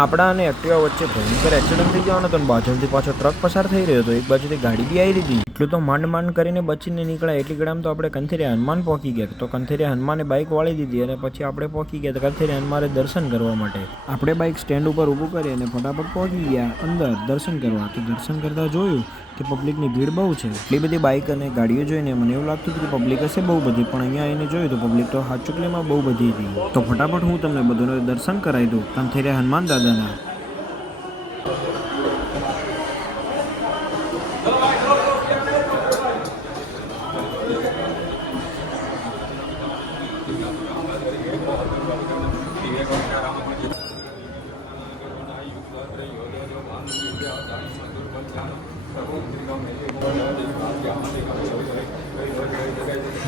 આપણા અને એક્ટિવા વચ્ચે ભયંકર એક્સિડન્ટ થઈ જવાનો હતો. બાજુથી પાછો ટ્રક પસાર થઈ રહ્યો હતો. એક બાજુથી ગાડી બી આવી રહી હતી. એટલું તો માંડ કરીને બચીને નીકળ્યા. એટલી ગળામાં તો આપણે કંથેરિયા હનુમાન પહોંચી ગયા. તો કંથેરિયા હનુમાને બાઇક વાળી દીધી અને પછી આપણે પહોંચી ગયા કંથેરિયા હનુમાને દર્શન કરવા માટે. આપણે બાઇક સ્ટેન્ડ ઉપર ઊભું કરી અને ફટાફટ પહોંચી ગયા અંદર દર્શન કરવા. તો દર્શન કરતા જોયું કે પબ્લિકની ભીડ બહુ છે. એટલી બધી બાઇક અને ગાડીઓ જોઈને મને એવું લાગતું હતું કે પબ્લિક હશે બહુ બધી, પણ અહીંયા આવીને જોયું તો પબ્લિક તો હાચુકલીમાં બહુ બધી હતી. તો ફટાફટ હું તમને બધું દર્શન કરાવી દઉં કંથેરિયા હનુમાન દાદાના.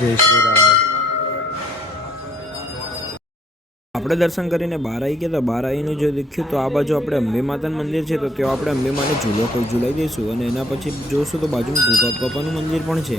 જય શ્રી રામ. આપણે દર્શન કરીને બહાર આવી ગયા. તો બહાર આવીને જો દેખ્યું તો આ બાજુ આપણે અંબે માતાનું મંદિર છે. તો ત્યાં આપણે અંબે માને ઝૂલાઈ દઈશું અને એના પછી જોશું તો બાજુમાં ગોગા બાપાનું મંદિર પણ છે.